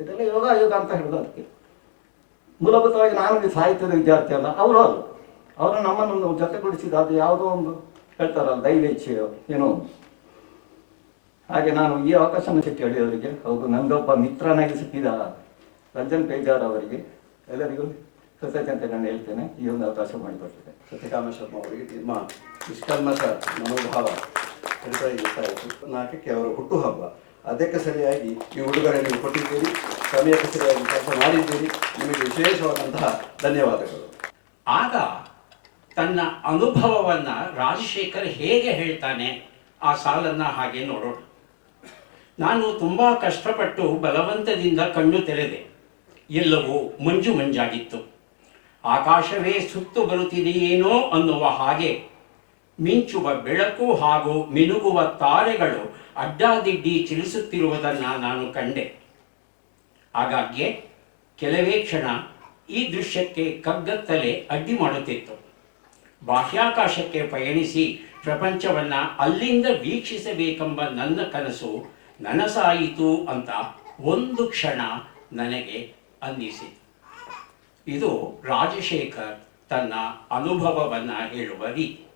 ಇದೆಲ್ಲ ಯೋಗ ಯೋಗ ಅಂತ ಹೇಳೋದು ಅದಕ್ಕೆ. ಮೂಲಭೂತವಾಗಿ ನಾನು ಸಾಹಿತ್ಯದ ವಿದ್ಯಾರ್ಥಿ ಅಲ್ಲ, ಅವರು ಅಲ್ಲ ಅವರು ನಮ್ಮನ್ನು ಜೊತೆಗೂಡಿಸಿದ ಅದು ಯಾವುದೋ ಒಂದು ಹೇಳ್ತಾರಲ್ಲ ದೈವೇಚ್ಛೆಯೋ ಏನೋ ಹಾಗೆ ನಾನು ಈ ಅವಕಾಶ ಸಿಕ್ಕಿ ಹೇಳಿದವರಿಗೆ ಹೌದು ನಂದೊಬ್ಬ ಮಿತ್ರನಾಗಿ ಸಿಕ್ಕಿದ ರಂಜನ್ ಪೇಜಾರ್ ಅವರಿಗೆ ಎಲ್ಲರಿಗೂ ಕೃತಜ್ಞತೆ ನಾನು ಹೇಳ್ತೇನೆ. ಈ ಒಂದು ಅವಕಾಶ ಮಾಡಿಕೊಟ್ಟಿದೆ ಸತ್ಯಕಾಮ ಶರ್ಮ ಅವರಿಗೆ ನಿಮ್ಮ ನಿಷ್ಕಲ್ಮಶ ಮನೋಭಾವ ಗೊತ್ತಾಯಿತು ನಾಲ್ಕಕ್ಕೆ ಅವರ ಹುಟ್ಟುಹಬ್ಬ. ಅದಕ್ಕೆ ಸರಿಯಾಗಿ ಈ ಉಡುಗೊರೆ ನೀವು ಕೊಟ್ಟಿದ್ದೀರಿ, ಸಮಯಕ್ಕೆ ಸರಿಯಾಗಿ ಕೆಲಸ ಮಾಡಿದ್ದೀರಿ. ನಿಮಗೆ ವಿಶೇಷವಾದಂತಹ ಧನ್ಯವಾದಗಳು. ಆಗ ತನ್ನ ಅನುಭವವನ್ನ ರಾಜಶೇಖರ್ ಹೇಗೆ ಹೇಳ್ತಾನೆ ಆ ಸಾಲನ್ನು ಹಾಗೆ ನೋಡೋಣ. ನಾನು ತುಂಬ ಕಷ್ಟಪಟ್ಟು ಬಲವಂತದಿಂದ ಕಣ್ಣು ತೆರೆದೆ. ಎಲ್ಲವೂ ಮಂಜು ಮಂಜಾಗಿತ್ತು. ಆಕಾಶವೇ ಸುತ್ತು ಬರುತ್ತಿದೆಯೇನೋ ಅನ್ನುವ ಹಾಗೆ ಮಿಂಚುವ ಬೆಳಕು ಹಾಗೂ ಮಿನುಗುವ ತಾರೆಗಳು ಅಡ್ಡಾದಿಡ್ಡಿ ಚಲಿಸುತ್ತಿರುವುದನ್ನ ನಾನು ಕಂಡೆ. ಆಗಾಗ್ಗೆ ಕೆಲವೇ ಕ್ಷಣ ಈ ದೃಶ್ಯಕ್ಕೆ ಕಗ್ಗತ್ತಲೆ ಅಡ್ಡಿ ಮಾಡುತ್ತಿತ್ತು. ಬಾಹ್ಯಾಕಾಶಕ್ಕೆ ಪಯಣಿಸಿ ಪ್ರಪಂಚವನ್ನ ಅಲ್ಲಿಂದ ವೀಕ್ಷಿಸಬೇಕೆಂಬ ನನ್ನ ಕನಸು ನನಸಾಯಿತು ಅಂತ ಒಂದು ಕ್ಷಣ ನನಗೆ ಅನ್ನಿಸಿ ಇದು ರಾಜಶೇಖರ್ ತನ್ನ ಅನುಭವವನ್ನು ಹೇಳುವ ರೀತಿ.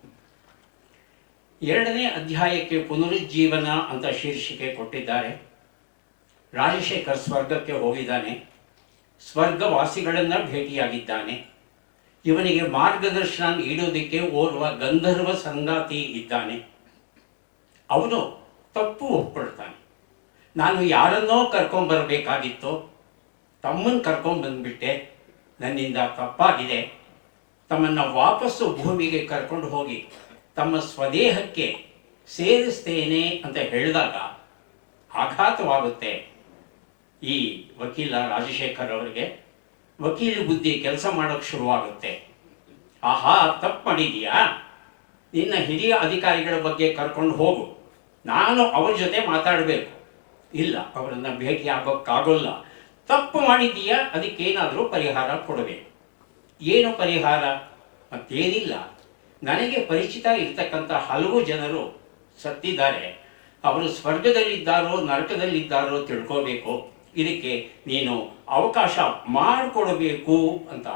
ಎರಡನೇ ಅಧ್ಯಾಯಕ್ಕೆ ಪುನರುಜ್ಜೀವನ ಅಂತ ಶೀರ್ಷಿಕೆ ಕೊಟ್ಟಿದ್ದಾರೆ. ರಾಜಶೇಖರ್ ಸ್ವರ್ಗಕ್ಕೆ ಹೋಗಿದ್ದಾನೆ. ಸ್ವರ್ಗವಾಸಿಗಳನ್ನು ಭೇಟಿಯಾಗಿದ್ದಾನೆ. ಇವನಿಗೆ ಮಾರ್ಗದರ್ಶನ ನೀಡೋದಕ್ಕೆ ಓರ್ವ ಗಂಧರ್ವ ಸಂಗಾತಿ ಇದ್ದಾನೆ. ಅವನು ತಪ್ಪು ಒಪ್ಕೊಳ್ತಾನೆ. ನಾನು ಯಾರನ್ನೋ ಕರ್ಕೊಂಬರಬೇಕಾಗಿತ್ತು ತಮ್ಮನ್ನು ಕರ್ಕೊಂಡ್ಬಂದ್ಬಿಟ್ಟೆ ನನ್ನಿಂದ ತಪ್ಪಾಗಿದೆ. ತಮ್ಮನ್ನು ವಾಪಸ್ಸು ಭೂಮಿಗೆ ಕರ್ಕೊಂಡು ಹೋಗಿ. ತಮ್ಮ ಸ್ವದೇಹಕ್ಕೆ ಸೇರಿಸ್ತೇನೆ ಅಂತ ಹೇಳಿದಾಗ ಆಘಾತವಾಗುತ್ತೆ ಈ ವಕೀಲ ರಾಜಶೇಖರ್ ಅವರಿಗೆ. ವಕೀಲ ಬುದ್ಧಿ ಕೆಲಸ ಮಾಡೋಕ್ಕೆ ಶುರುವಾಗುತ್ತೆ. ಆಹಾ, ತಪ್ಪು ಮಾಡಿದೀಯಾ? ನಿನ್ನ ಹಿರಿಯ ಅಧಿಕಾರಿಗಳ ಬಗ್ಗೆ ಕರ್ಕೊಂಡು ಹೋಗು. ನಾನು ಅವ್ರ ಜೊತೆ ಮಾತಾಡಬೇಕು. ಇಲ್ಲ, ಅವರನ್ನು ಭೇಟಿ ಆಗೋಕ್ಕಾಗೋಲ್ಲ ತಪ್ಪು ಮಾಡಿದೀಯಾ? ಅದಕ್ಕೇನಾದರೂ ಪರಿಹಾರ ಕೊಡಬೇಕು. ಏನು ಪರಿಹಾರ? ಮತ್ತೇನಿಲ್ಲ. ನನಗೆ ಪರಿಚಿತ ಇರ್ತಕ್ಕಂಥ ಹಲವು ಜನರು ಸತ್ತಿದ್ದಾರೆ. ಅವರು ಸ್ವರ್ಗದಲ್ಲಿದ್ದಾರೋ, ನರಕದಲ್ಲಿದ್ದಾರೋ ತಿಳ್ಕೋಬೇಕು. ಇದಕ್ಕೆ ನೀನು ಅವಕಾಶ ಮಾಡಿಕೊಡಬೇಕು ಅಂತ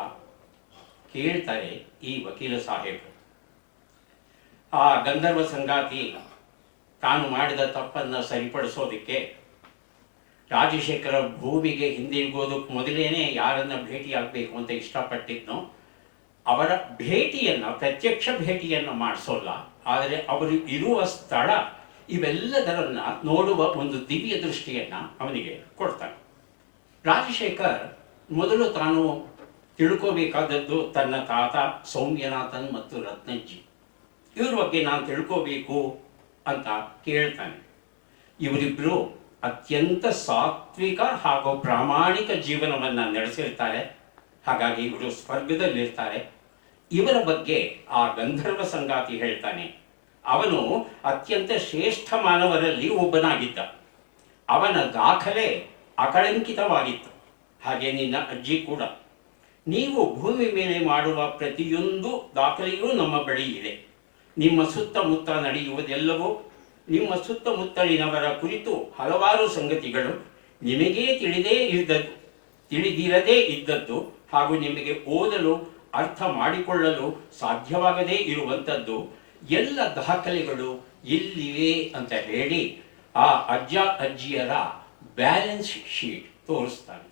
ಕೇಳ್ತಾರೆ ಈ ವಕೀಲ ಸಾಹೇಬರು ಆ ಗಂಧರ್ವ ಸಂಗಾತಿ ತಾನು ಮಾಡಿದ ತಪ್ಪನ್ನು ಸರಿಪಡಿಸೋದಕ್ಕೆ ರಾಜಶೇಖರ ಭೂಮಿಗೆ ಹಿಂದಿರುಗೋದಕ್ಕೆ ಮೊದಲೇನೆ ಯಾರನ್ನ ಭೇಟಿಯಾಗಬೇಕು ಅಂತ ಇಷ್ಟಪಟ್ಟಿದ್ನೋ ಅವರ ಭೇಟಿಯನ್ನು, ಪ್ರತ್ಯಕ್ಷ ಭೇಟಿಯನ್ನು ಮಾಡಿಸೋಲ್ಲ. ಆದರೆ ಅವರು ಇರುವ ಸ್ಥಳ ಇವೆಲ್ಲದರನ್ನ ನೋಡುವ ಒಂದು ದಿವ್ಯ ದೃಷ್ಟಿಯನ್ನ ಅವನಿಗೆ ಕೊಡ್ತಾನೆ. ರಾಜಶೇಖರ್ ಮೊದಲು ತಾನು ತಿಳ್ಕೋಬೇಕಾದದ್ದು ತನ್ನ ತಾತ ಸೌಮ್ಯನಾಥನ್ ಮತ್ತು ರತ್ನಜ್ಜಿ. ಇವ್ರ ಬಗ್ಗೆ ನಾನು ತಿಳ್ಕೋಬೇಕು ಅಂತ ಕೇಳ್ತಾನೆ. ಇವರಿಬ್ಬರು ಅತ್ಯಂತ ಸಾತ್ವಿಕ ಹಾಗೂ ಪ್ರಾಮಾಣಿಕ ಜೀವನವನ್ನು ನಡೆಸಿರ್ತಾರೆ. ಹಾಗಾಗಿ ಇವರು ಸ್ವರ್ಗದಲ್ಲಿರ್ತಾರೆ. ಇವರ ಬಗ್ಗೆ ಆ ಗಂಧರ್ವ ಸಂಗಾತಿ ಹೇಳ್ತಾನೆ. ಅವನು ಅತ್ಯಂತ ಶ್ರೇಷ್ಠ ಮಾನವರಲ್ಲಿ ಒಬ್ಬನಾಗಿದ್ದ. ಅವನ ದಾಖಲೆ ಅಕಳಂಕಿತವಾಗಿತ್ತು. ಹಾಗೆ ನಿನ್ನ ಅಜ್ಜಿ ಕೂಡ. ನೀವು ಭೂಮಿ ಮೇಲೆ ಮಾಡುವ ಪ್ರತಿಯೊಂದು ದಾಖಲೆಯೂ ನಮ್ಮ ಬಳಿ ಇದೆ. ನಿಮ್ಮ ಸುತ್ತಮುತ್ತ ನಡೆಯುವುದೆಲ್ಲವೂ, ನಿಮ್ಮ ಸುತ್ತಮುತ್ತಲಿನವರ ಕುರಿತು ಹಲವಾರು ಸಂಗತಿಗಳು ನಿಮಗೇ ತಿಳಿದೇ ಇದ್ದದ್ದು, ತಿಳಿದಿರದೇ ಇದ್ದದ್ದು ಹಾಗೂ ನಿಮಗೆ ಓದಲು ಅರ್ಥ ಮಾಡಿಕೊಳ್ಳಲು ಸಾಧ್ಯವಾಗದೇ ಇರುವಂಥದ್ದು ಎಲ್ಲ ದಾಖಲೆಗಳು ಇಲ್ಲಿವೆ ಅಂತ ಹೇಳಿ ಆ ಅಜ್ಜ ಅಜ್ಜಿಯರ ಬ್ಯಾಲೆನ್ಸ್ ಶೀಟ್ ತೋರಿಸ್ತಾನೆ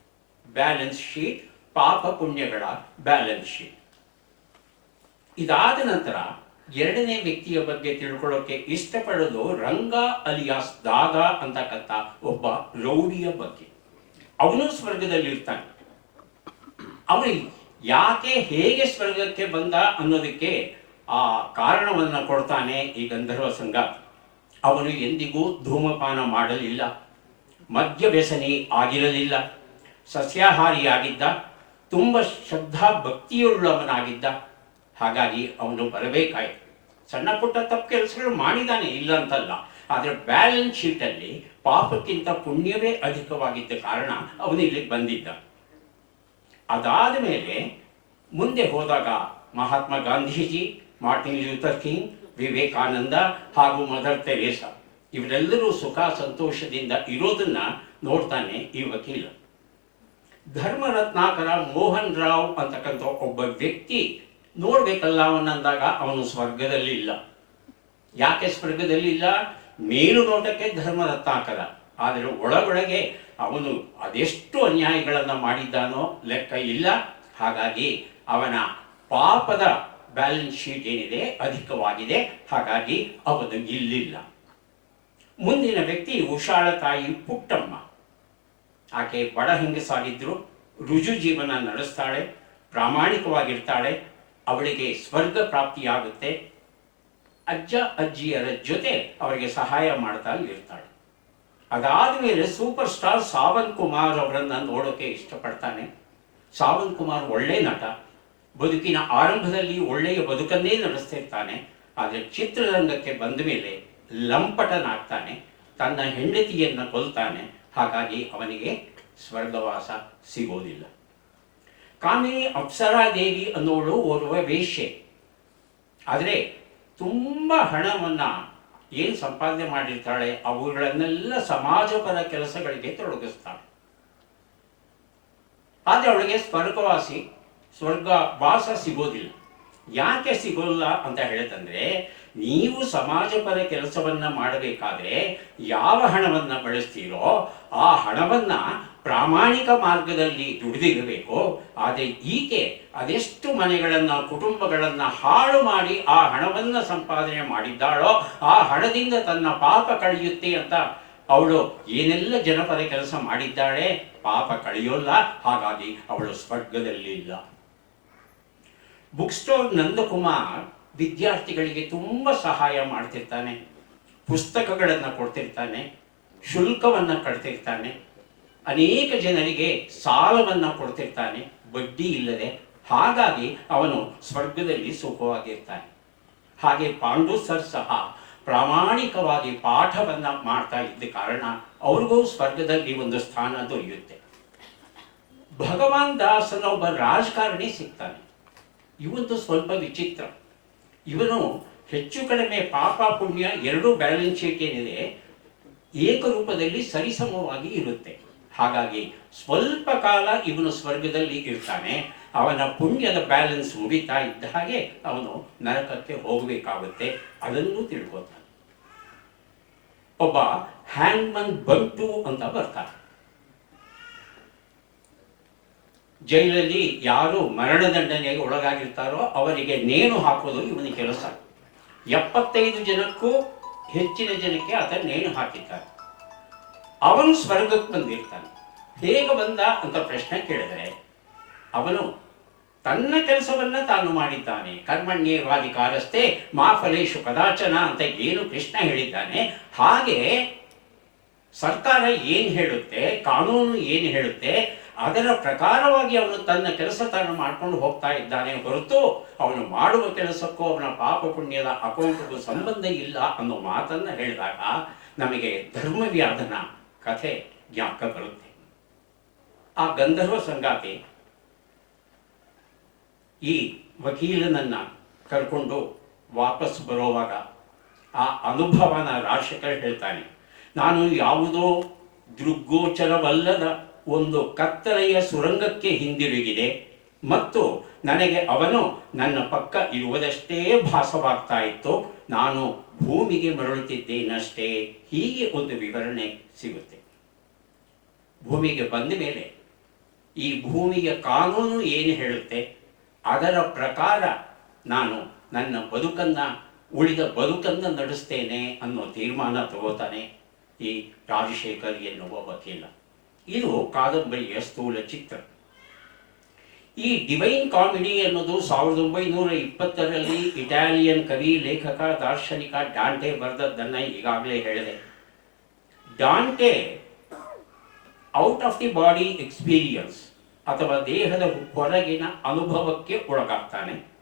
ಬ್ಯಾಲೆನ್ಸ್ ಶೀಟ್, ಪಾಪ ಪುಣ್ಯಗಳ ಬ್ಯಾಲೆನ್ಸ್ ಶೀಟ್. ಇದಾದ ನಂತರ ಎರಡನೇ ವ್ಯಕ್ತಿಯ ಬಗ್ಗೆ ತಿಳ್ಕೊಳ್ಳೋಕೆ ಇಷ್ಟಪಡೋದು ರಂಗ ಅಲಿಯಾಸ್ ದಾದಾ ಅಂತಕ್ಕಂಥ ಒಬ್ಬ ರೌಡಿಯ ಬಗ್ಗೆ. ಅವನು ಸ್ವರ್ಗದಲ್ಲಿರ್ತಾನೆ. ಅವನು ಯಾಕೆ ಹೇಗೆ ಸ್ವರ್ಗಕ್ಕೆ ಬಂದ ಅನ್ನೋದಕ್ಕೆ ಆ ಕಾರಣವನ್ನು ಕೊಡ್ತಾನೆ ಈ ಗಂಧರ್ವ ಸಂಘ. ಅವನು ಎಂದಿಗೂ ಧೂಮಪಾನ ಮಾಡಲಿಲ್ಲ. ಮದ್ಯ ವ್ಯಸನಿ ಆಗಿರಲಿಲ್ಲ. ಸಸ್ಯಾಹಾರಿಯಾಗಿದ್ದ, ತುಂಬ ಶ್ರದ್ಧಾ ಭಕ್ತಿಯುಳ್ಳವನಾಗಿದ್ದ. ಹಾಗಾಗಿ ಅವನು ಬರಬೇಕಾಯಿತು. ಸಣ್ಣ ಪುಟ್ಟ ತಪ್ಪು ಕೆಲಸಗಳು ಮಾಡಿದಾನೆ, ಇಲ್ಲ ಅಂತಲ್ಲ. ಆದರೆ ಬ್ಯಾಲೆನ್ಸ್ ಶೀಟಲ್ಲಿ ಪಾಪಕ್ಕಿಂತ ಪುಣ್ಯವೇ ಅಧಿಕವಾಗಿದ್ದ ಕಾರಣ ಅವನು ಇಲ್ಲಿಗೆ ಬಂದಿದ್ದ. ಅದಾದ ಮೇಲೆ ಮುಂದೆ ಹೋದಾಗ Mahatma Gandhiji, Martin Luther King, Vivekananda ಹಾಗೂ ಮದರ್ ತೆರೇಸಾ ಇವರೆಲ್ಲರೂ ಸುಖ ಸಂತೋಷದಿಂದ ಇರೋದನ್ನ ನೋಡ್ತಾನೆ ಈ ವಕೀಲ. ಧರ್ಮರತ್ನಾಕರ ಮೋಹನ್ ರಾವ್ ಅಂತಕ್ಕಂಥ ಒಬ್ಬ ವ್ಯಕ್ತಿ ನೋಡ್ಬೇಕಲ್ಲ ಅವನಂದಾಗ ಅವನು ಸ್ವರ್ಗದಲ್ಲಿ ಇಲ್ಲ. ಯಾಕೆ ಸ್ವರ್ಗದಲ್ಲಿ ಇಲ್ಲ? ಮೇಲು ನೋಟಕ್ಕೆ ಧರ್ಮರತ್ನಾಕರ, ಆದರೆ ಒಳಗೊಳಗೆ ಅವನು ಅದೆಷ್ಟು ಅನ್ಯಾಯಗಳನ್ನು ಮಾಡಿದ್ದಾನೋ ಲೆಕ್ಕ ಇಲ್ಲ. ಹಾಗಾಗಿ ಅವನ ಪಾಪದ ಬ್ಯಾಲೆನ್ಸ್ ಶೀಟ್ ಏನಿದೆ, ಅಧಿಕವಾಗಿದೆ. ಹಾಗಾಗಿ ಅವನು ಇಲ್ಲಿಲ್ಲ. ಮುಂದಿನ ವ್ಯಕ್ತಿ ಉಷಾಳ ತಾಯಿ ಪುಟ್ಟಮ್ಮ. ಆಕೆ ಬಡ ಹೆಂಗಸಾಗಿದ್ರು, ರುಜು ಜೀವನ ನಡೆಸ್ತಾಳೆ, ಪ್ರಾಮಾಣಿಕವಾಗಿರ್ತಾಳೆ, ಅವಳಿಗೆ ಸ್ವರ್ಗ ಪ್ರಾಪ್ತಿಯಾಗುತ್ತೆ. ಅಜ್ಜ ಅಜ್ಜಿಯರ ಜೊತೆ ಅವರಿಗೆ ಸಹಾಯ ಮಾಡ್ತಾ ಇರ್ತಾಳೆ. ಅದಾದ ಮೇಲೆ ಸೂಪರ್ ಸ್ಟಾರ್ ಸಾವಂತ್ ಕುಮಾರ್ ಅವರನ್ನು ನೋಡೋಕೆ ಇಷ್ಟಪಡ್ತಾನೆ. ಸಾವಂತ್ ಕುಮಾರ್ ಒಳ್ಳೆ ನಟ. ಬದುಕಿನ ಆರಂಭದಲ್ಲಿ ಒಳ್ಳೆಯ ಬದುಕನ್ನೇ ನಡೆಸ್ತಿರ್ತಾನೆ. ಆದರೆ ಚಿತ್ರರಂಗಕ್ಕೆ ಬಂದ ಮೇಲೆ ಲಂಪಟನಾಗ್ತಾನೆ. ತನ್ನ ಹೆಂಡತಿಯನ್ನ ಕೊಲ್ತಾನೆ. ಹಾಗಾಗಿ ಅವನಿಗೆ ಸ್ವರ್ಗವಾಸ ಸಿಗೋದಿಲ್ಲ. ಕಾಮಿನಿ ಅಪ್ಸರಾದೇವಿ ಅನ್ನೋಳು ಓರ್ವ ವೇಶ್ಯೆ. ಆದರೆ ತುಂಬ ಹಣವನ್ನ ಏನು ಸಂಪಾದನೆ ಮಾಡಿರ್ತಾಳೆ, ಅವುಗಳನ್ನೆಲ್ಲ ಸಮಾಜಪರ ಕೆಲಸಗಳಿಗೆ ತೊಡಗಿಸ್ತಾಳೆ. ಆದರೆ ಅವಳಿಗೆ ಸ್ವರ್ಗವಾಸಿ ಸ್ವರ್ಗ ವಾಸ ಸಿಗೋದಿಲ್ಲ. ಯಾಕೆ ಸಿಗೋಲ್ಲ ಅಂತ ಹೇಳಿದಂದ್ರೆ, ನೀವು ಸಮಾಜಪರ ಕೆಲಸವನ್ನ ಮಾಡಬೇಕಾದ್ರೆ ಯಾವ ಹಣವನ್ನ ಬಳಸ್ತೀರೋ ಆ ಹಣವನ್ನ ಪ್ರಾಮಾಣಿಕ ಮಾರ್ಗದಲ್ಲಿ ದುಡಿದಿರಬೇಕು. ಆದರೆ ಈಕೆ ಅದೆಷ್ಟು ಮನೆಗಳನ್ನು, ಕುಟುಂಬಗಳನ್ನು ಹಾಳು ಮಾಡಿ ಆ ಹಣವನ್ನ ಸಂಪಾದನೆ ಮಾಡಿದ್ದಾಳೋ, ಆ ಹಣದಿಂದ ತನ್ನ ಪಾಪ ಕಳೆಯುತ್ತೆ ಅಂತ ಅವಳು ಏನೆಲ್ಲ ಜನಪದ ಕೆಲಸ ಮಾಡಿದ್ದಾಳೆ, ಪಾಪ ಕಳೆಯೋಲ್ಲ, ಹಾಗಾಗಿ ಅವಳು ಸ್ವರ್ಗದಲ್ಲಿ ಇಲ್ಲ. ಬುಕ್ ಸ್ಟೋರ್ ನಂದಕುಮಾರ್ ವಿದ್ಯಾರ್ಥಿಗಳಿಗೆ ತುಂಬ ಸಹಾಯ ಮಾಡ್ತಿರ್ತಾನೆ, ಪುಸ್ತಕಗಳನ್ನು ಕೊಡ್ತಿರ್ತಾನೆ, ಶುಲ್ಕವನ್ನು ಕಟ್ತಿರ್ತಾನೆ, ಅನೇಕ ಜನರಿಗೆ ಸಾಲವನ್ನು ಕೊಡ್ತಿರ್ತಾನೆ, ಬಡ್ಡಿ ಇಲ್ಲದೆ ಹಾಗಾಗಿ ಅವನು ಸ್ವರ್ಗದಲ್ಲಿ ಸುಖವಾಗಿರ್ತಾನೆ. ಹಾಗೆ ಪಾಂಡು ಸರ್ ಸಹ ಪ್ರಾಮಾಣಿಕವಾಗಿ ಪಾಠವನ್ನು ಮಾಡ್ತಾ ಇದ್ದ ಕಾರಣ ಅವ್ರಿಗೂ ಸ್ವರ್ಗದಲ್ಲಿ ಒಂದು ಸ್ಥಾನ ದೊರೆಯುತ್ತೆ. ಭಗವಾನ್ ದಾಸನ ಒಬ್ಬ ರಾಜಕಾರಣಿ ಸಿಗ್ತಾನೆ. ಇವಂತೂ ಸ್ವಲ್ಪ ವಿಚಿತ್ರ. ಇವನು ಹೆಚ್ಚು ಕಡಿಮೆ ಪಾಪ ಪುಣ್ಯ ಎರಡೂ ಬ್ಯಾಲೆನ್ಸ್ ಶೀಟ್ ಏನಿದೆ, ಏಕರೂಪದಲ್ಲಿ ಸರಿಸಮವಾಗಿ ಇರುತ್ತೆ. ಹಾಗಾಗಿ ಸ್ವಲ್ಪ ಕಾಲ ಇವನು ಸ್ವರ್ಗದಲ್ಲಿ ಇರ್ತಾನೆ. ಅವನ ಪುಣ್ಯದ ಬ್ಯಾಲೆನ್ಸ್ ಮುಗಿತಾ ಇದ್ದ ಹಾಗೆ ಅವನು ನರಕಕ್ಕೆ ಹೋಗಬೇಕಾಗುತ್ತೆ. ಅದನ್ನು ತಿಳ್ಕೊತಾನೆ. ಒಬ್ಬ ಹ್ಯಾಂಗ್ಮನ್ ಬಂಟು ಅಂತ ಬರ್ತಾರೆ ಜೈಲಲ್ಲಿ ಯಾರು ಮರಣದಂಡನೆಗೆ ಒಳಗಾಗಿರ್ತಾರೋ ಅವರಿಗೆ ನೇಣು ಹಾಕೋದು ಇವನ ಕೆಲಸ. ಎಪ್ಪತ್ತೈದು ಜನಕ್ಕೂ ಹೆಚ್ಚಿನ ಜನಕ್ಕೆ ಆತ ನೇಣು ಹಾಕಿದ್ದಾರೆ ಅವನು ಸ್ವರ್ಗಕ್ಕೆ ಬಂದಿರ್ತಾನೆ. ಹೇಗೆ ಬಂದ ಅಂತ ಪ್ರಶ್ನೆ ಕೇಳಿದರೆ, ಅವನು ತನ್ನ ಕೆಲಸವನ್ನ ತಾನು ಮಾಡಿದ್ದಾನೆ. ಕರ್ಮಣ್ಯೇವಾಧಿಕಾರಸ್ಥೆ ಮಾ ಫಲೇಶು ಕದಾಚನ ಅಂತ ಏನು ಕೃಷ್ಣ ಹೇಳಿದ್ದಾನೆ. ಹಾಗೆ ಸರ್ಕಾರ ಏನು ಹೇಳುತ್ತೆ, ಕಾನೂನು ಏನು ಹೇಳುತ್ತೆ, ಅದರ ಪ್ರಕಾರವಾಗಿ ಅವನು ತನ್ನ ಕೆಲಸ ತಾನು ಮಾಡ್ಕೊಂಡು ಹೋಗ್ತಾ ಇದ್ದಾನೆ ಹೊರತು ಅವನು ಮಾಡುವ ಕೆಲಸಕ್ಕೂ ಅವನ ಪಾಪ ಪುಣ್ಯದ ಅಕೌಂಟ್ಗೂ ಸಂಬಂಧ ಇಲ್ಲ ಅನ್ನೋ ಮಾತನ್ನ ಹೇಳಿದಾಗ ನಮಗೆ ಧರ್ಮವ್ಯಾಧನ ಕಥೆ ಜ್ಞಾಪಕ ಬರುತ್ತೆ. ಆ ಗಂಧರ್ವ ಸಂಗಾತಿ ಈ ವಕೀಲನನ್ನು ಕರ್ಕೊಂಡು ವಾಪಸ್ ಬರೋವಾಗ ಆ ಅನುಭವನ ರಾಶಕರ್ ಹೇಳ್ತಾನೆ, ನಾನು ಯಾವುದೋ ದೃಗ್ಗೋಚರವಲ್ಲದ ಒಂದು ಕತ್ತಲೆಯ ಸುರಂಗಕ್ಕೆ ಹಿಂದಿರುಗಿದೆ ಮತ್ತು ನನಗೆ ಅವನು ನನ್ನ ಪಕ್ಕ ಇರುವುದಷ್ಟೇ ಭಾಸವಾಗ್ತಾ ಇತ್ತು. ನಾನು ಭೂಮಿಗೆ ಮರಳುತ್ತಿದ್ದೇನಷ್ಟೇ? ಹೀಗೆ ಒಂದು ವಿವರಣೆ ಸಿಗುತ್ತೆ. ಭೂಮಿಗೆ ಬಂದ ಮೇಲೆ ಈ ಭೂಮಿಯ ಕಾನೂನು ಏನು ಹೇಳುತ್ತೆ? ಅದರ ಪ್ರಕಾರ ನಾನು ನನ್ನ ಬದುಕನ್ನ, ಉಳಿದ ಬದುಕನ್ನು ನಡೆಸ್ತೇನೆ ಅನ್ನೋ ತೀರ್ಮಾನ ತಗೋತಾನೆ ಈ ರಾಜಶೇಖರ್ ಎನ್ನುವ ವಕೀಲ. ಇದು ಕಾದಂಬರಿಯ ಸ್ಥೂಲ ಚಿತ್ರ. ಈ ಡಿವೈನ್ ಕಾಮಿಡಿ ಅನ್ನೋದು ಸಾವಿರದ ಒಂಬೈನೂರ ಇಪ್ಪತ್ತರಲ್ಲಿ ಇಟಾಲಿಯನ್ ಕವಿ, ಲೇಖಕ, ದಾರ್ಶನಿಕ ಡಾಂಟೆ ಬರೆದದ್ದನ್ನು ಈಗಾಗಲೇ ಹೇಳಿದೆ. Dante out of the body experience. ಅಥವಾ ದೇಹದ ಹೊರಗಿನ ಅನುಭವಕ್ಕೆ ಒಳಗಾಗ್ತಾನೆ.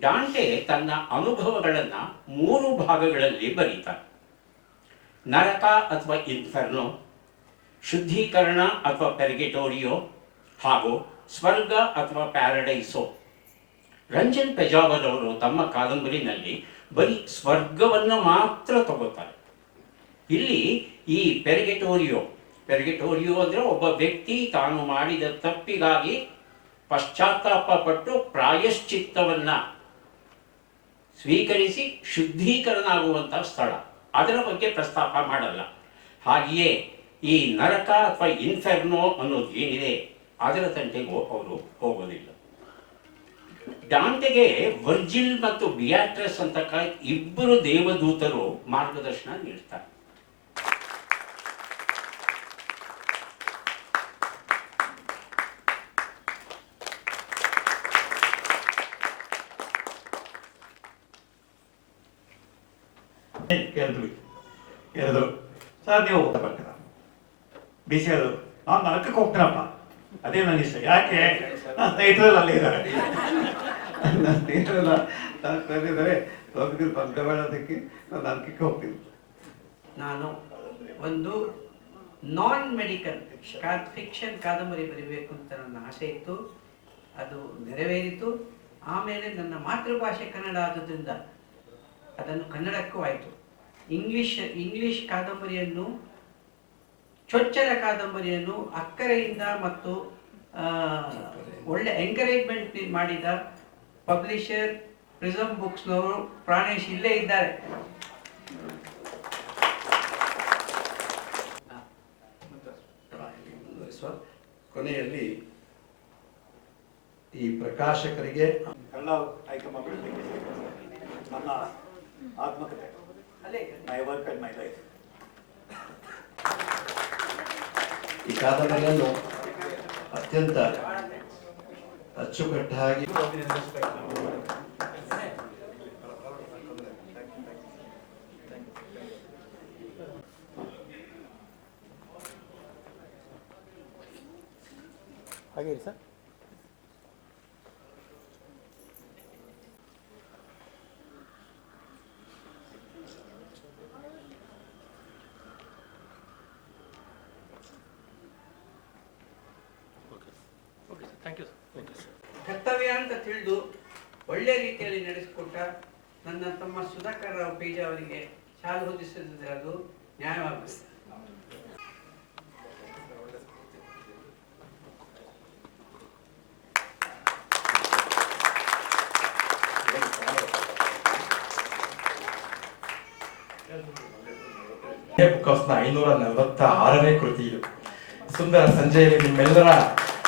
ಡಾಂಟೆ ತನ್ನ ಅನುಭವಗಳನ್ನು ಮೂರು ಭಾಗಗಳಲ್ಲಿ ಬರೀತಾನೆ. ನರಕ ಅಥವಾ ಇನ್ಫರ್ನೋ, ಶುದ್ಧೀಕರಣ ಅಥವಾ ಪೆರ್ಗೆಟೋರಿಯೋ ಹಾಗೂ ಸ್ವರ್ಗ ಅಥವಾ ಪ್ಯಾರಡೈಸೋ. ರಂಜನ್ ಪೆಜಾವಲ್ ಅವರು ತಮ್ಮ ಕಾದಂಬರಿನಲ್ಲಿ ಬರೀ ಸ್ವರ್ಗವನ್ನು ಮಾತ್ರ ತಗೋತಾರೆ. ಇಲ್ಲಿ ಈ ಪೆರ್ಗೆಟೋರಿಯೋ ಪೆರಗಿಟೋರಿಯೋ ಅಂದರೆ ಒಬ್ಬ ವ್ಯಕ್ತಿ ತಾನು ಮಾಡಿದ ತಪ್ಪಿಗಾಗಿ ಪಶ್ಚಾತ್ತಾಪ ಪಟ್ಟು ಪ್ರಾಯಶ್ಚಿತ್ತವನ್ನು ಸ್ವೀಕರಿಸಿ ಶುದ್ಧೀಕರಣ ಆಗುವಂಥ ಸ್ಥಳ. ಅದರ ಬಗ್ಗೆ ಪ್ರಸ್ತಾಪ ಮಾಡಲ್ಲ. ಹಾಗೆಯೇ ಈ ನರಕ ಅಥವಾ ಇನ್ಫೆರ್ನೋ ಅನ್ನೋದು ಏನಿದೆ, ಅದರ ತಂಟೆಗೂ ಅವರು ಹೋಗೋದಿಲ್ಲ. ಡಾಂಟೆಗೆ ವರ್ಜಿಲ್ ಮತ್ತು ಬಿಯಾಟ್ರಸ್ ಅಂತ ಇಬ್ಬರು ದೇವದೂತರು ಮಾರ್ಗದರ್ಶನ ನೀಡ್ತಾರೆ. ಕೇಳಿದ್ವಿ. ಕೇಳಿದ್ರು, ಸರ್, ನೀವು ಬರ್ತೀರ. ಬಿ ಸಿ ಅದು ನಾನು ನರಕಕ್ಕೆ ಹೋಗ್ತೀನಪ್ಪ. ಅದೇ ನನ್ನ ಇಷ್ಟ. ಯಾಕೆ? ನನ್ನ ಸ್ನೇಹಿತರಲ್ಲಿ ಅಲ್ಲೇ ಇದ್ದಾರೆ. ನನ್ನ ಸ್ನೇಹಿತರೆಲ್ಲ ನನ್ನ ಸ್ನೇಹಿತರೆ ಲೋಕದಲ್ಲಿ ಪಂಕ ಬೇಡೋದಕ್ಕೆ ನಾನು ನರಕಕ್ಕೆ ಹೋಗ್ತೀನಿ. ನಾನು ಒಂದು ನಾನ್ ಮೆಡಿಕಲ್ ಫಿಕ್ಷನ್ ಕಾದಂಬರಿ ಬರೀಬೇಕು ಅಂತ ನನ್ನ ಆಸೆ ಇತ್ತು. ಅದು ನೆರವೇರಿತು. ಆಮೇಲೆ ನನ್ನ ಮಾತೃಭಾಷೆ ಕನ್ನಡ ಆದುದರಿಂದ ಅದನ್ನು ಕನ್ನಡಕ್ಕೂ ಆಯಿತು. ಇಂಗ್ಲಿಷ್ ಇಂಗ್ಲಿಷ್ ಕಾದಂಬರಿಯನ್ನು ಚೊಚ್ಚಲ ಕಾದಂಬರಿಯನ್ನು ಅಕ್ಕರೆಯಿಂದ ಮತ್ತು ಒಳ್ಳೆ ಎಂಕರೇಜ್ಮೆಂಟ್ ಮಾಡಿದ ಪಬ್ಲಿಷರ್ ಪ್ರಿಸಮ್ ಬುಕ್ಸ್ನವರು ಪ್ರಾಣೇಶ್ ಇಲ್ಲೇ ಇದ್ದಾರೆ. ಕೊನೆಯಲ್ಲಿ ಈ ಪ್ರಕಾಶಕರಿಗೆ ಕನ್ನಡ ಆಯ್ಕೆ ಮಾಡಿ ನನ್ನ ಆತ್ಮಕತೆ. ಅಲ್ಲೇ work and my life. ಈ ಕಾದಂಬರಿಯನ್ನು ಅತ್ಯಂತ ಅಚ್ಚುಕಟ್ಟಾಗಿ ಹಾಗೆ ಸರ್ ಅಂತ ತಿಳಿದು ಒಳ್ಳೆ ರೀತಿಯಲ್ಲಿ ನಡೆಸಿಕೊಟ್ಟ ನನ್ನ ತಮ್ಮ ಸುಧಾಕರ್ ರಾವ್ ಪೇಜ ಅವರಿಗೆ ಶಾಲು ಹೊದಿಸಿದ್ರೆ ಅದು ನ್ಯಾಯವಾಗುತ್ತೆ ಐನೂರ ನಲವತ್ತ ಆರನೇ ಕೃತಿ ಇದು. ಸುಂದರ ಸಂಜೆಯಲ್ಲಿ ನಿಮ್ಮೆಲ್ಲರ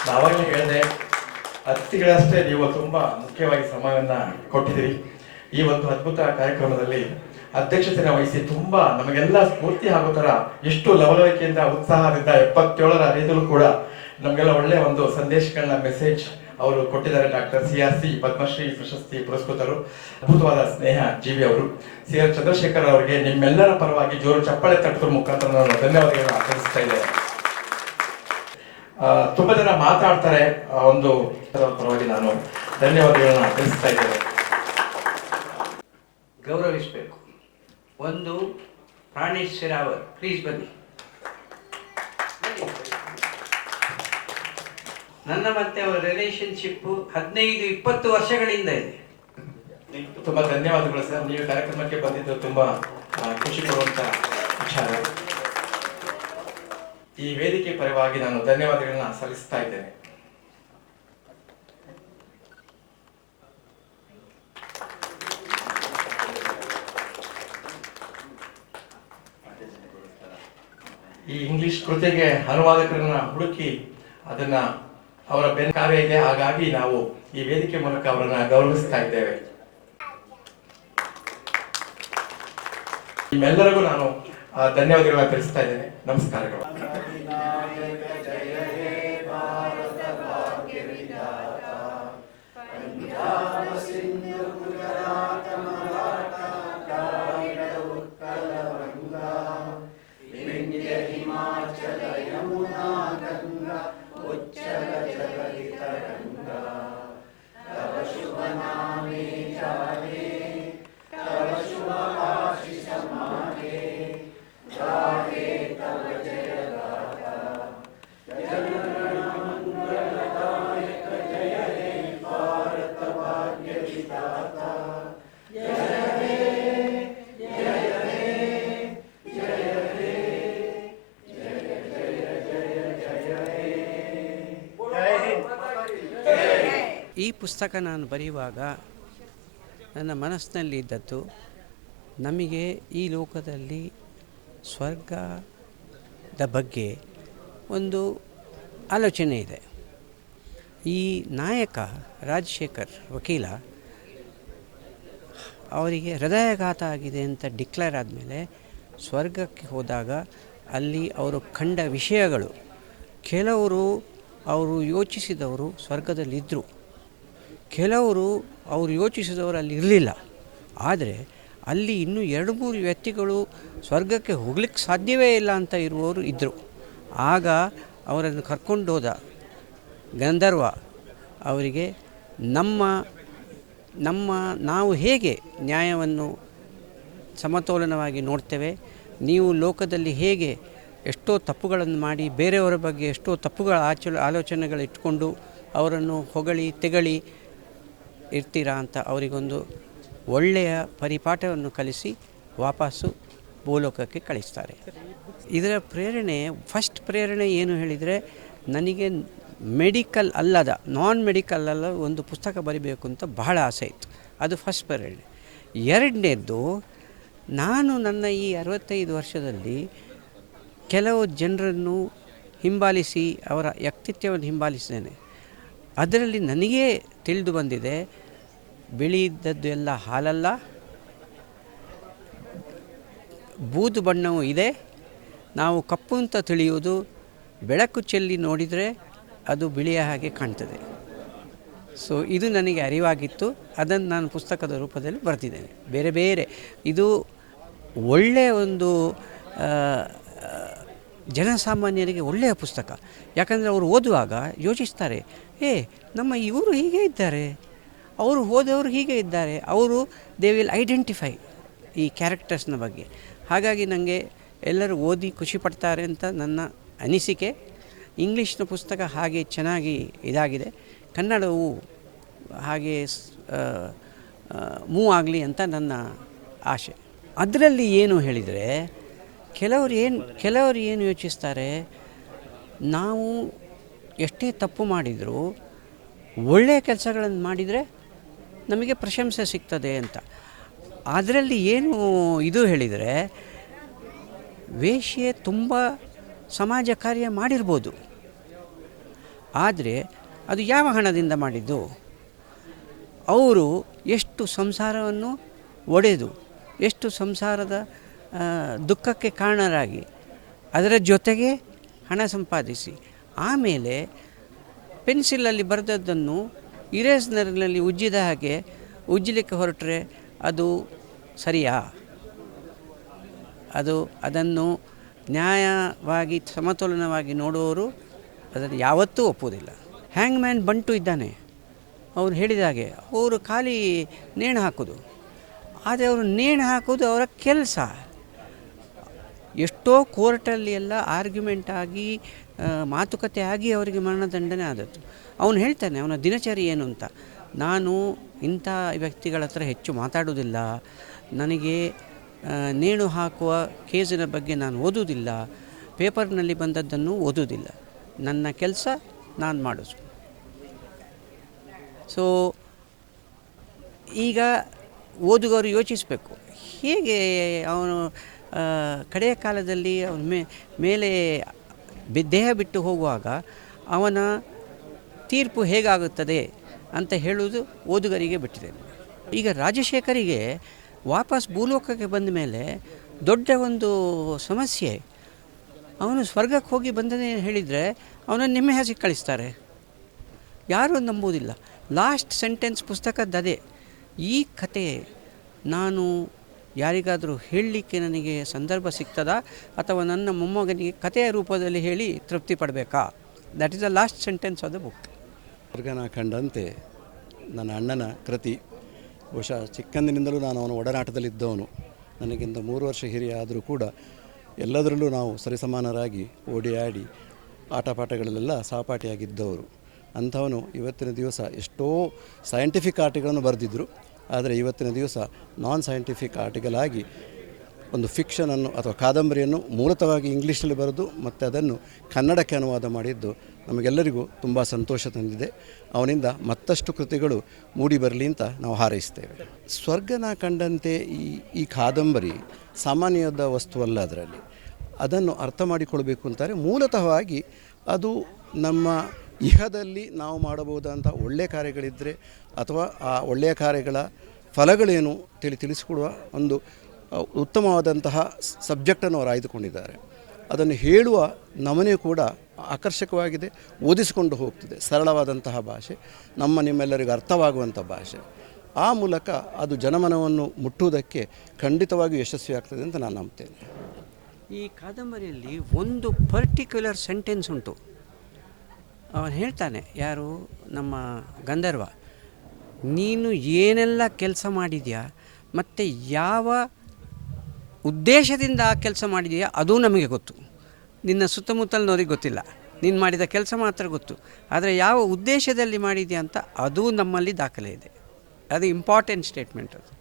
ನಾವಾಗಲೇ ಹೇಳಿದೆ ಅತಿಥಿಗಳಷ್ಟೇ ನೀವು ತುಂಬಾ ಮುಖ್ಯವಾಗಿ ಸಮಯವನ್ನ ಕೊಟ್ಟಿದ್ದೀರಿ. ಈ ಒಂದು ಅದ್ಭುತ ಕಾರ್ಯಕ್ರಮದಲ್ಲಿ ಅಧ್ಯಕ್ಷತೆನ ವಹಿಸಿ ತುಂಬಾ ನಮಗೆಲ್ಲ ಸ್ಫೂರ್ತಿ ಆಗೋ ತರ ಎಷ್ಟು ಲವಲವಿಕೆಯಿಂದ ಉತ್ಸಾಹದಿಂದ ಎಪ್ಪತ್ತೇಳರ ರೀತಿಯಲ್ಲೂ ಕೂಡ ನಮಗೆಲ್ಲ ಒಳ್ಳೆಯ ಒಂದು ಸಂದೇಶಗಳನ್ನ ಮೆಸೇಜ್ ಅವರು ಕೊಟ್ಟಿದ್ದಾರೆ doctor C R C Padmashri ಪ್ರಶಸ್ತಿ ಪುರಸ್ಕೃತರು. ಅದ್ಭುತವಾದ ಸ್ನೇಹ ಜೀವಿ ಅವರು. ಸಿ ಆರ್ ಚಂದ್ರಶೇಖರ್ ಅವರಿಗೆ ನಿಮ್ಮೆಲ್ಲರ ಪರವಾಗಿ ಜೋರು ಚಪ್ಪಳೆ ತಟ್ಟುವ ಮುಖಾಂತರ ನಾನು ಧನ್ಯವಾದಗಳನ್ನು ಆಚರಿಸ್ತಾ ಇದ್ದೇನೆ. ತುಂಬಾ ಜನ ಮಾತಾಡ್ತಾರೆ ಒಂದು ಪರವಾಗಿ ನಾನು ಧನ್ಯವಾದಗಳನ್ನ ತಿಳಿಸ್ತಾ ಇದ್ದೇನೆ. ಗೌರವಿಸಬೇಕು. ಒಂದು ಪ್ರಾಣೇಶ್ ಶಿರಾವರ್ ಪ್ಲೀಸ್ ಬನ್ನಿ. ನನ್ನ ಮತ್ತೆ ಅವರ ರಿಲೇಶನ್ಶಿಪ್ ಹದಿನೈದು ಇಪ್ಪತ್ತು ವರ್ಷಗಳಿಂದ ಇದೆ. ತುಂಬಾ ಧನ್ಯವಾದಗಳು ಸರ್. ನೀವು ಕಾರ್ಯಕ್ರಮಕ್ಕೆ ಬಂದಿದ್ದು ತುಂಬಾ ಖುಷಿ ಕೊಡುವಂತ ವಿಚಾರ. ಈ ವೇದಿಕೆ ಪರವಾಗಿ ನಾನು ಧನ್ಯವಾದಗಳನ್ನ ಸಲ್ಲಿಸ್ತಾ ಇದ್ದೇನೆ. ಈ ಇಂಗ್ಲಿಷ್ ಕೃತಿಗೆ ಅನುವಾದಕರನ್ನ ಹುಡುಕಿ ಅದನ್ನ ಅವರ ಬೆನ್ ಕಾರ್ಯ ಇದೆ ಹಾಗಾಗಿ ನಾವು ಈ ವೇದಿಕೆ ಮೂಲಕ ಅವರನ್ನ ಗೌರವಿಸ್ತಾ ಇದ್ದೇವೆ. ನಿಮ್ಮೆಲ್ಲರಿಗೂ ನಾನು ಧನ್ಯವಾದಗಳನ್ನ ತಿಳಿಸ್ತಾ ಇದ್ದೇನೆ. ನಮಸ್ಕಾರಗಳು. ಪುಸ್ತಕ ನಾನು ಬರೆಯುವಾಗ ನನ್ನ ಮನಸ್ಸಿನಲ್ಲಿ ಇದ್ದದ್ದು, ನಮಗೆ ಈ ಲೋಕದಲ್ಲಿ ಸ್ವರ್ಗದ ಬಗ್ಗೆ ಒಂದು ಆಲೋಚನೆ ಇದೆ. ಈ ನಾಯಕ ರಾಜಶೇಖರ್ ವಕೀಲ ಅವರಿಗೆ ಹೃದಯಾಘಾತ ಆಗಿದೆ ಅಂತ ಡಿಕ್ಲೇರ್ ಆದಮೇಲೆ ಸ್ವರ್ಗಕ್ಕೆ ಹೋದಾಗ ಅಲ್ಲಿ ಅವರು ಕಂಡ ವಿಷಯಗಳು, ಕೆಲವರು ಅವರು ಯೋಚಿಸಿದವರು ಸ್ವರ್ಗದಲ್ಲಿದ್ದರು. ಕೆಲವರು ಅವರು ಯೋಚಿಸಿದವರು ಅಲ್ಲಿ ಇರಲಿಲ್ಲ. ಆದರೆ ಅಲ್ಲಿ ಇನ್ನೂ ಎರಡು ಮೂರು ವ್ಯಕ್ತಿಗಳು ಸ್ವರ್ಗಕ್ಕೆ ಹೋಗ್ಲಿಕ್ಕೆ ಸಾಧ್ಯವೇ ಇಲ್ಲ ಅಂತ ಇರುವವರು ಇದ್ದರು ಆಗ ಅವರನ್ನು ಕರ್ಕೊಂಡೋದ ಗಂಧರ್ವ ಅವರಿಗೆ, ನಮ್ಮ ನಮ್ಮ ನಾವು ಹೇಗೆ ನ್ಯಾಯವನ್ನು ಸಮತೋಲನವಾಗಿ ನೋಡ್ತೇವೆ? ನೀವು ಲೋಕದಲ್ಲಿ ಹೇಗೆ ಎಷ್ಟೋ ತಪ್ಪುಗಳನ್ನು ಮಾಡಿ, ಬೇರೆಯವರ ಬಗ್ಗೆ ಎಷ್ಟೋ ತಪ್ಪುಗಳ ಆಚ ಆಲೋಚನೆಗಳು ಇಟ್ಕೊಂಡು ಅವರನ್ನು ಹೊಗಳಿ, ತೆಗಳಿ ಇರ್ತೀರಾ ಅಂತ ಅವರಿಗೊಂದು ಒಳ್ಳೆಯ ಪರಿಪಾಠವನ್ನು ಕಲಿಸಿ ವಾಪಸ್ಸು ಭೂಲೋಕಕ್ಕೆ ಕಳಿಸ್ತಾರೆ. ಇದರ ಪ್ರೇರಣೆ ಫಸ್ಟ್ ಪ್ರೇರಣೆ ಏನು ಹೇಳಿದರೆ, ನನಗೆ ಮೆಡಿಕಲ್ ಅಲ್ಲದ ನಾನ್ ಮೆಡಿಕಲ್ ಅಲ್ಲ ಒಂದು ಪುಸ್ತಕ ಬರಿಬೇಕು ಅಂತ ಬಹಳ ಆಸೆ ಇತ್ತು. ಅದು ಫಸ್ಟ್ ಪ್ರೇರಣೆ. ಎರಡನೇದ್ದು, ನಾನು ನನ್ನ ಈ ಅರವತ್ತೈದು ವರ್ಷದಲ್ಲಿ ಕೆಲವು ಜನರನ್ನು ಹಿಂಬಾಲಿಸಿ, ಅವರ ವ್ಯಕ್ತಿತ್ವವನ್ನು ಹಿಂಬಾಲಿಸಿದ್ದೇನೆ. ಅದರಲ್ಲಿ ನನಗೇ ತಿಳಿದು ಬಂದಿದೆ ಬಿಳಿ ಇದ್ದದ್ದು ಎಲ್ಲ ಹಾಲಲ್ಲ. ಬೂದು ಬಣ್ಣವೂ ಇದೆ. ನಾವು ಕಪ್ಪು ಅಂತ ತಿಳಿಯುವುದು. ಬೆಳಕು ಚೆಲ್ಲಿ ನೋಡಿದರೆ ಅದು ಬಿಳಿಯ ಹಾಗೆ ಕಾಣ್ತದೆ. ಸೊ ಇದು ನನಗೆ ಅರಿವಾಗಿತ್ತು. ಅದನ್ನು ನಾನು ಪುಸ್ತಕದ ರೂಪದಲ್ಲಿ ಬರೆದಿದ್ದೇನೆ. ಬೇರೆ ಬೇರೆ. ಇದು ಒಳ್ಳೆಯ ಒಂದು ಜನಸಾಮಾನ್ಯರಿಗೆ ಒಳ್ಳೆಯ ಪುಸ್ತಕ. ಯಾಕಂದರೆ ಅವರು ಓದುವಾಗ ಯೋಚಿಸ್ತಾರೆ, ಏ, ನಮ್ಮ ಇವರು ಹೀಗೆ ಇದ್ದಾರೆ. ಅವರು ಹೋದವರು ಹೀಗೆ ಇದ್ದಾರೆ. ಅವರು ದೇ ವಿಲ್ ಐಡೆಂಟಿಫೈ ಈ ಕ್ಯಾರೆಕ್ಟರ್ಸ್ನ ಬಗ್ಗೆ. ಹಾಗಾಗಿ ನನಗೆ ಎಲ್ಲರೂ ಓದಿ ಖುಷಿ ಪಡ್ತಾರೆ ಅಂತ ನನ್ನ ಅನಿಸಿಕೆ. ಇಂಗ್ಲೀಷ್ನ ಪುಸ್ತಕ ಹಾಗೆ ಚೆನ್ನಾಗಿ ಇದಾಗಿದೆ. ಕನ್ನಡವು ಹಾಗೆ ಮೂವ್ ಆಗಲಿ ಅಂತ ನನ್ನ ಆಶೆ. ಅದರಲ್ಲಿ ಏನು ಹೇಳಿದರೆ, ಕೆಲವರು ಏನು ಕೆಲವರು ಏನು ಯೋಚಿಸ್ತಾರೆ, ನಾವು ಎಷ್ಟೇ ತಪ್ಪು ಮಾಡಿದರೂ ಒಳ್ಳೆಯ ಕೆಲಸಗಳನ್ನು ಮಾಡಿದರೆ ನಮಗೆ ಪ್ರಶಂಸೆ ಸಿಗ್ತದೆ ಅಂತ. ಅದರಲ್ಲಿ ಏನು ಇದು ಹೇಳಿದರೆ, ವೇಶ್ಯೆ ತುಂಬ ಸಮಾಜ ಕಾರ್ಯ ಮಾಡಿರ್ಬೋದು. ಆದರೆ ಅದು ಯಾವ ಹಣದಿಂದ ಮಾಡಿದ್ದು? ಅವರು ಎಷ್ಟು ಸಂಸಾರವನ್ನು ಒಡೆದು, ಎಷ್ಟು ಸಂಸಾರದ ದುಃಖಕ್ಕೆ ಕಾರಣರಾಗಿ ಅದರ ಜೊತೆಗೆ ಹಣ ಸಂಪಾದಿಸಿ, ಆಮೇಲೆ ಪೆನ್ಸಿಲಲ್ಲಿ ಬರೆದದ್ದನ್ನು ಇರೇಸ್ನರ್ನಲ್ಲಿ ಉಜ್ಜಿದ ಹಾಗೆ ಉಜ್ಜಲಿಕ್ಕೆ ಹೊರಟ್ರೆ ಅದು ಸರಿಯಾ? ಅದು ಅದನ್ನು ನ್ಯಾಯವಾಗಿ ಸಮತೋಲನವಾಗಿ ನೋಡುವವರು ಅದನ್ನು ಯಾವತ್ತೂ ಒಪ್ಪುವುದಿಲ್ಲ. ಹ್ಯಾಂಗ್ ಮ್ಯಾನ್ ಬಂಟು ಇದ್ದಾನೆ. ಅವರು ಹೇಳಿದ ಹಾಗೆ ಅವರು ಖಾಲಿ ನೇಣು ಹಾಕೋದು ಆದರೆ ಅವರು ನೇಣು ಹಾಕೋದು ಅವರ ಕೆಲಸ. ಎಷ್ಟೋ ಕೋರ್ಟಲ್ಲಿ ಎಲ್ಲ ಆರ್ಗ್ಯುಮೆಂಟ್ ಆಗಿ ಮಾತುಕತೆ ಆಗಿ ಅವರಿಗೆ ಮರಣದಂಡನೆ ಆದದ್ದು. ಅವನು ಹೇಳ್ತಾನೆ, ಅವನ ದಿನಚರಿ ಏನು ಅಂತ. ನಾನು ಇಂಥ ವ್ಯಕ್ತಿಗಳ ಹತ್ರ ಹೆಚ್ಚು ಮಾತಾಡೋದಿಲ್ಲ ನನಗೆ ನೇಣು ಹಾಕುವ ಕೇಸಿನ ಬಗ್ಗೆ ನಾನು ಓದುವುದಿಲ್ಲ. ಪೇಪರ್ನಲ್ಲಿ ಬಂದದ್ದನ್ನು ಓದುವುದಿಲ್ಲ. ನನ್ನ ಕೆಲಸ ನಾನು ಮಾಡೋದು ಸೊ ಈಗ ಓದುಗವರು ಯೋಚಿಸಬೇಕು. ಹೇಗೆ ಅವನು ಕಡೆಯ ಕಾಲದಲ್ಲಿ ಅವನ ಮೇಲೆ ದೇಹ ಬಿಟ್ಟು ಹೋಗುವಾಗ ಅವನ ತೀರ್ಪು ಹೇಗಾಗುತ್ತದೆ ಅಂತ ಹೇಳುವುದು ಓದುಗರಿಗೆ ಬಿಟ್ಟಿದೆ. ಈಗ ರಾಜಶೇಖರಿಗೆ ವಾಪಸ್ ಭೂಲೋಕಕ್ಕೆ ಬಂದ ಮೇಲೆ ದೊಡ್ಡ ಒಂದು ಸಮಸ್ಯೆ. ಅವನು ಸ್ವರ್ಗಕ್ಕೆ ಹೋಗಿ ಬಂದನೇ ಹೇಳಿದರೆ ಅವನನ್ನು ನಿಮ್ಮೆ ಕಳಿಸ್ತಾರೆ. ಯಾರೂ ನಂಬುವುದಿಲ್ಲ. ಲಾಸ್ಟ್ ಸೆಂಟೆನ್ಸ್ ಪುಸ್ತಕದ್ದದೇ ಈ ಕತೆ ನಾನು ಯಾರಿಗಾದರೂ ಹೇಳಲಿಕ್ಕೆ ನನಗೆ ಸಂದರ್ಭ ಸಿಗ್ತದಾ ಅಥವಾ ನನ್ನ ಮೊಮ್ಮಗನಿಗೆ ಕಥೆಯ ರೂಪದಲ್ಲಿ ಹೇಳಿ ತೃಪ್ತಿ ಪಡಬೇಕಾ? That is the last sentence of the book ಸ್ವರ್ಗನ ಕಂಡಂತೆ ನನ್ನ ಅಣ್ಣನ ಕೃತಿ. ಬಹುಶಃ ಚಿಕ್ಕಂದಿನಿಂದಲೂ ನಾನು ಅವನ ಒಡನಾಟದಲ್ಲಿದ್ದವನು. ನನಗಿಂತ ಮೂರು ವರ್ಷ ಹಿರಿಯ ಆದರೂ ಕೂಡ ಎಲ್ಲದರಲ್ಲೂ ನಾವು ಸರಿಸಮಾನರಾಗಿ ಓಡಿ ಆಡಿ ಆಟ ಪಾಠಗಳಲ್ಲೆಲ್ಲ ಸಹಪಾಠಿಯಾಗಿದ್ದವರು. ಅಂಥವನು ಇವತ್ತಿನ ದಿವಸ ಎಷ್ಟೋ ಸೈಂಟಿಫಿಕ್ ಆರ್ಟಿಗಳನ್ನು ಬರೆದಿದ್ದರು ಆದರೆ ಇವತ್ತಿನ ದಿವಸ ನಾನ್ ಸೈಂಟಿಫಿಕ್ ಆರ್ಟಿಕಲ್ ಆಗಿ ಒಂದು ಫಿಕ್ಷನನ್ನು ಅಥವಾ ಕಾದಂಬರಿಯನ್ನು ಮೂಲತವಾಗಿ ಇಂಗ್ಲೀಷಲ್ಲಿ ಬರೆದು ಮತ್ತು ಅದನ್ನು ಕನ್ನಡಕ್ಕೆ ಅನುವಾದ ಮಾಡಿದ್ದು ನಮಗೆಲ್ಲರಿಗೂ ತುಂಬ ಸಂತೋಷ ತಂದಿದೆ. ಅವನಿಂದ ಮತ್ತಷ್ಟು ಕೃತಿಗಳು ಮೂಡಿ ಬರಲಿ ಅಂತ ನಾವು ಹಾರೈಸ್ತೇವೆ. ಸ್ವರ್ಗನ ಕಂಡಂತೆ ಈ ಈ ಕಾದಂಬರಿ ಸಾಮಾನ್ಯದ ವಸ್ತುವಲ್ಲ ಅದರಲ್ಲಿ ಅದನ್ನು ಅರ್ಥ ಮಾಡಿಕೊಳ್ಬೇಕು ಅಂತಾರೆ. ಮೂಲತಃವಾಗಿ ಅದು ನಮ್ಮ ಇಹದಲ್ಲಿ ನಾವು ಮಾಡಬಹುದಾದಂಥ ಒಳ್ಳೆಯ ಕಾರ್ಯಗಳಿದ್ದರೆ ಅಥವಾ ಆ ಒಳ್ಳೆಯ ಕಾರ್ಯಗಳ ಫಲಗಳೇನು ತಿಳಿ, ತಿಳಿಸಿಕೊಡುವ ಒಂದು ಉತ್ತಮವಾದಂತಹ ಸಬ್ಜೆಕ್ಟನ್ನು ಅವರು ಆಯ್ದುಕೊಂಡಿದ್ದಾರೆ. ಅದನ್ನು ಹೇಳುವ ನಮನೆ ಕೂಡ ಆಕರ್ಷಕವಾಗಿದೆ, ಓದಿಸಿಕೊಂಡು ಹೋಗ್ತದೆ. ಸರಳವಾದಂತಹ ಭಾಷೆ, ನಮ್ಮ ನಿಮ್ಮೆಲ್ಲರಿಗೂ ಅರ್ಥವಾಗುವಂಥ ಭಾಷೆ. ಆ ಮೂಲಕ ಅದು ಜನಮನವನ್ನು ಮುಟ್ಟುವುದಕ್ಕೆ ಖಂಡಿತವಾಗಿಯೂ ಯಶಸ್ವಿ ಆಗ್ತದೆ ಅಂತ ನಾನು ನಂಬ್ತೇನೆ. ಈ ಕಾದಂಬರಿಯಲ್ಲಿ ಒಂದು ಪರ್ಟಿಕ್ಯುಲರ್ ಸೆಂಟೆನ್ಸ್ ಉಂಟು. ಅವನು ಹೇಳ್ತಾನೆ, ಯಾರು? ನಮ್ಮ ಗಂಧರ್ವ, ನೀನು ಏನೆಲ್ಲ ಕೆಲಸ ಮಾಡಿದ್ಯಾ, ಮತ್ತು ಯಾವ ಉದ್ದೇಶದಿಂದ ಆ ಕೆಲಸ ಮಾಡಿದೆಯಾ, ಅದೂ ನಮಗೆ ಗೊತ್ತು. ನಿನ್ನ ಸುತ್ತಮುತ್ತಲಿನವ್ರಿಗೆ ಗೊತ್ತಿಲ್ಲ. ನೀನು ಮಾಡಿದ ಕೆಲಸ ಮಾತ್ರ ಗೊತ್ತು. ಆದರೆ ಯಾವ ಉದ್ದೇಶದಲ್ಲಿ ಮಾಡಿದೆಯಾ ಅಂತ, ಅದೂ ನಮ್ಮಲ್ಲಿ ದಾಖಲೆ ಇದೆ. ಅದು ಇಂಪಾರ್ಟೆಂಟ್ ಸ್ಟೇಟ್ಮೆಂಟ್ ಅದು.